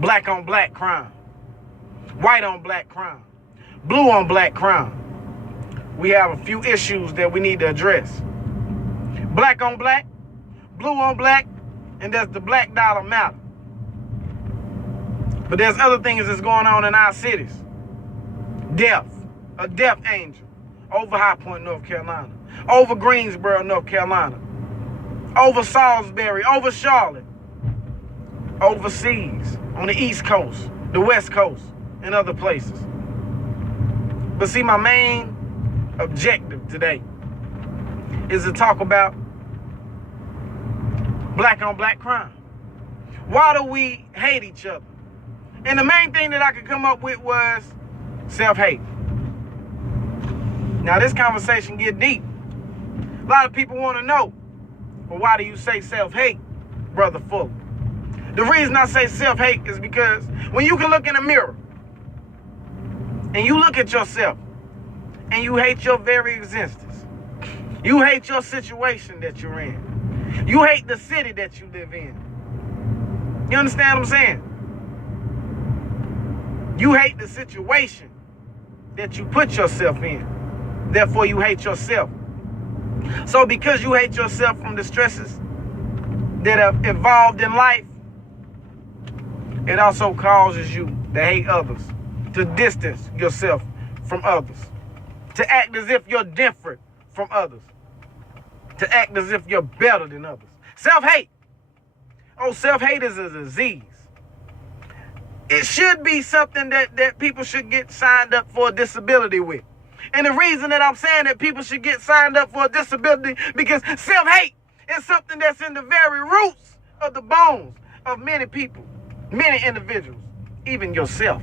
Black on black crime. White on black crime. Blue on black crime. We have a few issues that we need to address. Black on black, blue on black, and that's the Black Dollar Matter. But there's other things that's going on in our cities. Death, a death angel over High Point, North Carolina, over Greensboro, North Carolina, over Salisbury, over Charlotte, overseas, on the East Coast, the West Coast, and other places. But see, my main objective today is to talk about black on black crime. Why do we hate each other? And the main thing that I could come up with was self-hate. Now this conversation get deep. A lot of people want to know, well, why do you say self-hate, Brother Fuller? The reason I say self-hate is because when you can look in the mirror and you look at yourself and you hate your very existence, you hate your situation that you're in, you hate the city that you live in. You understand what I'm saying? You hate the situation that you put yourself in. Therefore, you hate yourself. So because you hate yourself from the stresses that have evolved in life, it also causes you to hate others, to distance yourself from others, to act as if you're different from others, to act as if you're better than others. Self-hate. Oh, self-hate is a disease. It should be something that people should get signed up for a disability with. And the reason that I'm saying that people should get signed up for a disability, because self-hate is something that's in the very roots of the bones of many people, many individuals, even yourself.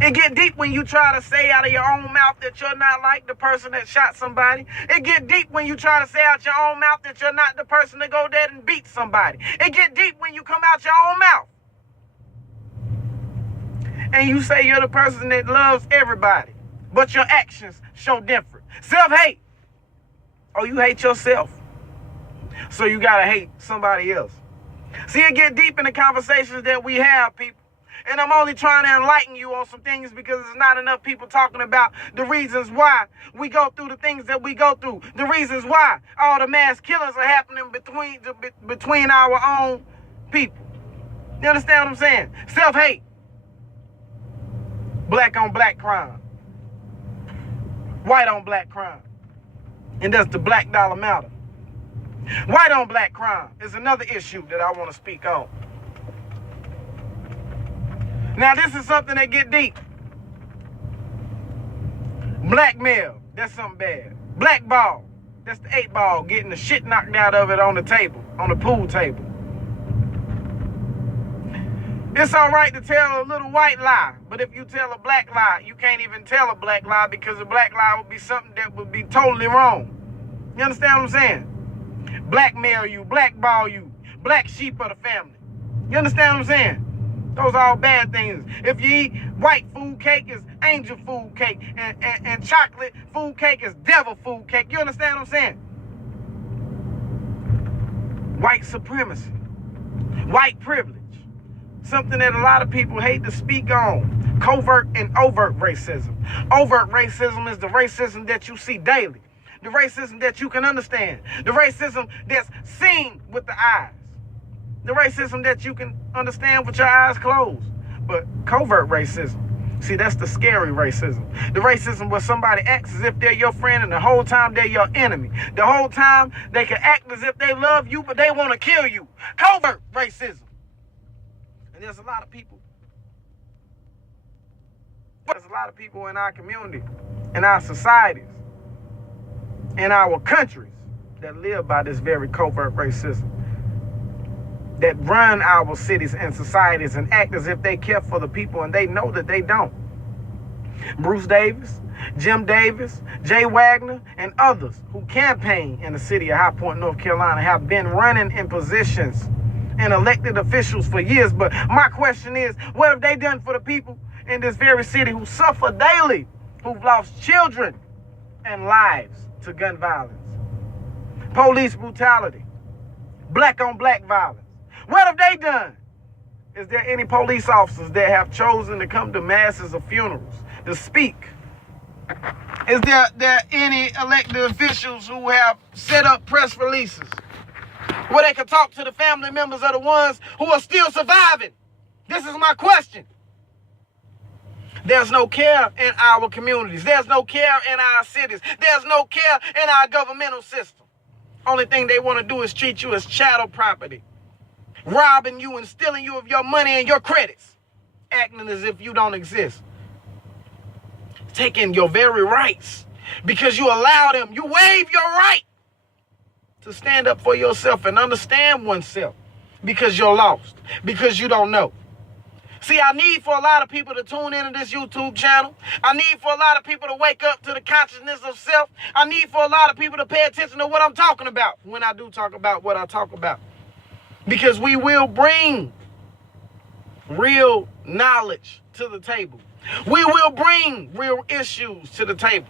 It get deep when you try to say out of your own mouth that you're not like the person that shot somebody. It get deep when you try to say out your own mouth that you're not the person to go there and beat somebody. It get deep when you come out your own mouth and you say you're the person that loves everybody, but your actions show different. Self-hate. Oh, you hate yourself, so you gotta hate somebody else. See, it get deep in the conversations that we have, people. And I'm only trying to enlighten you on some things because there's not enough people talking about the reasons why we go through the things that we go through. The reasons why all the mass killings are happening between our own people. You understand what I'm saying? Self-hate. Black on black crime. White on black crime. And that's the Black Dollar Matter. White on black crime is another issue that I want to speak on. Now, this is something that get deep. Blackmail, that's something bad. Blackball, that's the 8-ball, getting the shit knocked out of it on the table, on the pool table. It's all right to tell a little white lie, but if you tell a black lie, you can't even tell a black lie because a black lie would be something that would be totally wrong. You understand what I'm saying? Blackmail you, blackball you, black sheep of the family. You understand what I'm saying? Those are all bad things. If you eat white food cake, it's angel food cake. And chocolate food cake is devil food cake. You understand what I'm saying? White supremacy. White privilege. Something that a lot of people hate to speak on. Covert and overt racism. Overt racism is the racism that you see daily. The racism that you can understand. The racism that's seen with the eyes. The racism that you can understand with your eyes closed. But covert racism, see, that's the scary racism. The racism where somebody acts as if they're your friend and the whole time they're your enemy. The whole time they can act as if they love you, but they want to kill you. Covert racism. And there's a lot of people. There's a lot of people in our community, in our societies, in our countries that live by this very covert racism. That run our cities and societies and act as if they care for the people, and they know that they don't. Bruce Davis, Jim Davis, Jay Wagner, and others who campaign in the city of High Point, North Carolina, have been running in positions and elected officials for years. But my question is, what have they done for the people in this very city who suffer daily, who've lost children and lives to gun violence, police brutality, black on black violence? What have they done? Is there any police officers that have chosen to come to masses of funerals to speak? Is there any elected officials who have set up press releases where they can talk to the family members of the ones who are still surviving? This is my question. There's no care in our communities. There's no care in our cities. There's no care in our governmental system. Only thing they want to do is treat you as chattel property, robbing you and stealing you of your money and your credits, acting as if you don't exist, taking your very rights because you allow them, you waive your right to stand up for yourself and understand oneself because you're lost, because you don't know. See, I need for a lot of people to tune into this YouTube channel. I need for a lot of people to wake up to the consciousness of self. I need for a lot of people to pay attention to what I'm talking about when I do talk about what I talk about. Because we will bring real knowledge to the table. We will bring real issues to the table.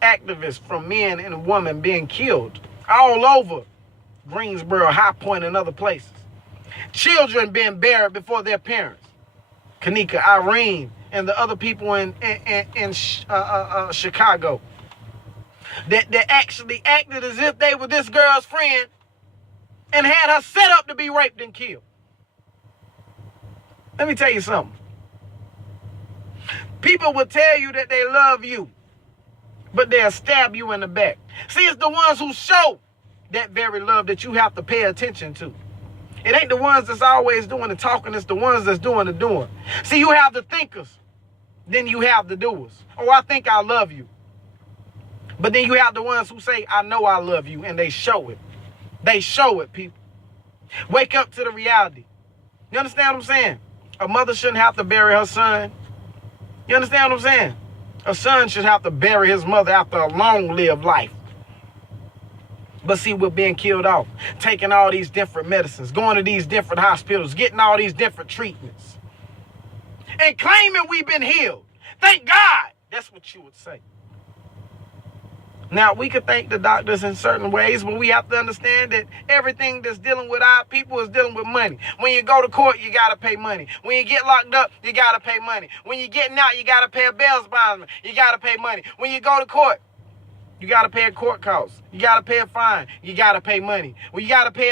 Activists from men and women being killed all over Greensboro, High Point, and other places. Children being buried before their parents. Kanika, Irene, and the other people in Chicago that actually acted as if they were this girl's friend and had her set up to be raped and killed. Let me tell you something. People will tell you that they love you, but they'll stab you in the back. See, it's the ones who show that very love that you have to pay attention to. It ain't the ones that's always doing the talking, it's the ones that's doing the doing. See, you have the thinkers, then you have the doers. Oh, I think I love you. But then you have the ones who say, I know I love you, and they show it. They show it, people. Wake up to the reality. You understand what I'm saying? A mother shouldn't have to bury her son. You understand what I'm saying? A son should have to bury his mother after a long-lived life. But see, we're being killed off, taking all these different medicines, going to these different hospitals, getting all these different treatments, and claiming we've been healed. Thank God. That's what you would say. Now, we could thank the doctors in certain ways, but we have to understand that everything that's dealing with our people is dealing with money. When you go to court, you got to pay money. When you get locked up, you got to pay money. When you're getting out, you got to pay a bail bondsman. You got to pay money. When you go to court, you got to pay a court cost. You got to pay a fine. You got to pay money. Well, you got to pay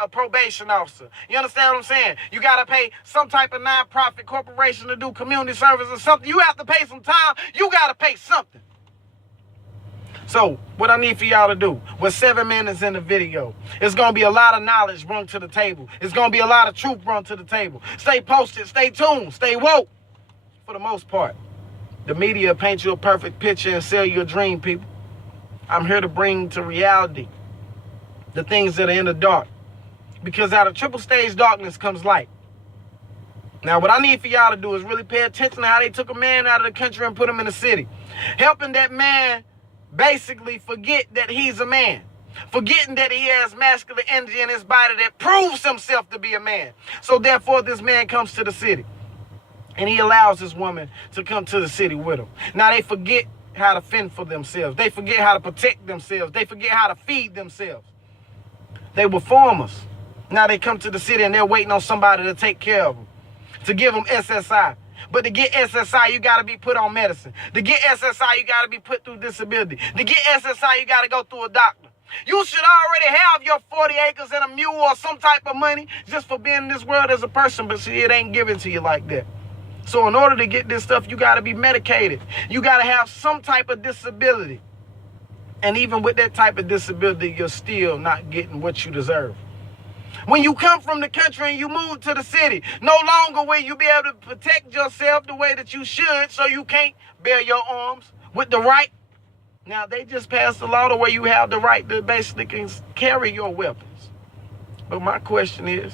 a probation officer. You understand what I'm saying? You got to pay some type of nonprofit corporation to do community service or something. You have to pay some time. You got to pay something. So what I need for y'all to do, with 7 minutes in the video, it's going to be a lot of knowledge brought to the table. It's going to be a lot of truth brought to the table. Stay posted. Stay tuned. Stay woke. For the most part, the media paint you a perfect picture and sell you a dream, people. I'm here to bring to reality the things that are in the dark. Because out of triple stage darkness comes light. Now, what I need for y'all to do is really pay attention to how they took a man out of the country and put him in the city. Helping that man basically forget that he's a man. Forgetting that he has masculine energy in his body that proves himself to be a man. So therefore, this man comes to the city. And he allows this woman to come to the city with him. Now, they forget how to fend for themselves. They forget how to protect themselves. They forget how to feed themselves. They were farmers. Now they come to the city and they're waiting on somebody to take care of them, to give them SSI. But to get SSI, you got to be put on medicine. To get SSI, you got to be put through disability. To get SSI, you got to go through a doctor. You should already have your 40 acres and a mule or some type of money just for being in this world as a person. But see, it ain't given to you like that. So in order to get this stuff, you got to be medicated. You got to have some type of disability. And even with that type of disability, you're still not getting what you deserve. When you come from the country and you move to the city, no longer will you be able to protect yourself the way that you should, so you can't bear your arms with the right. Now, they just passed a law to where you have the right to basically carry your weapons. But my question is,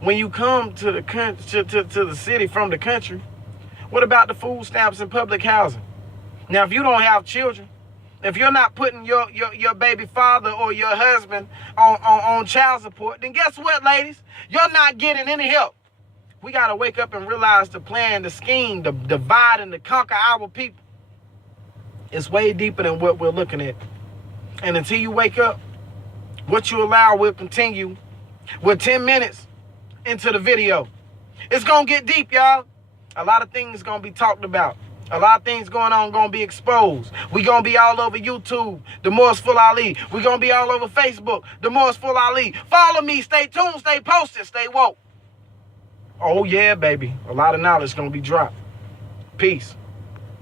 when you come to the country, to the city from the country, what about the food stamps and public housing? Now, if you don't have children, if you're not putting your baby father or your husband on child support, then guess what, ladies? You're not getting any help. We got to wake up and realize the plan, the scheme, the divide and to conquer our people is way deeper than what we're looking at. And until you wake up, what you allow will continue We're 10 minutes into the video. It's going to get deep, y'all. A lot of things going to be talked about. A lot of things going on going to be exposed. We going to be all over YouTube, Demorseful Ali. We going to be all over Facebook, Demorseful Ali. Follow me. Stay tuned. Stay posted. Stay woke. Oh, yeah, baby. A lot of knowledge going to be dropped. Peace.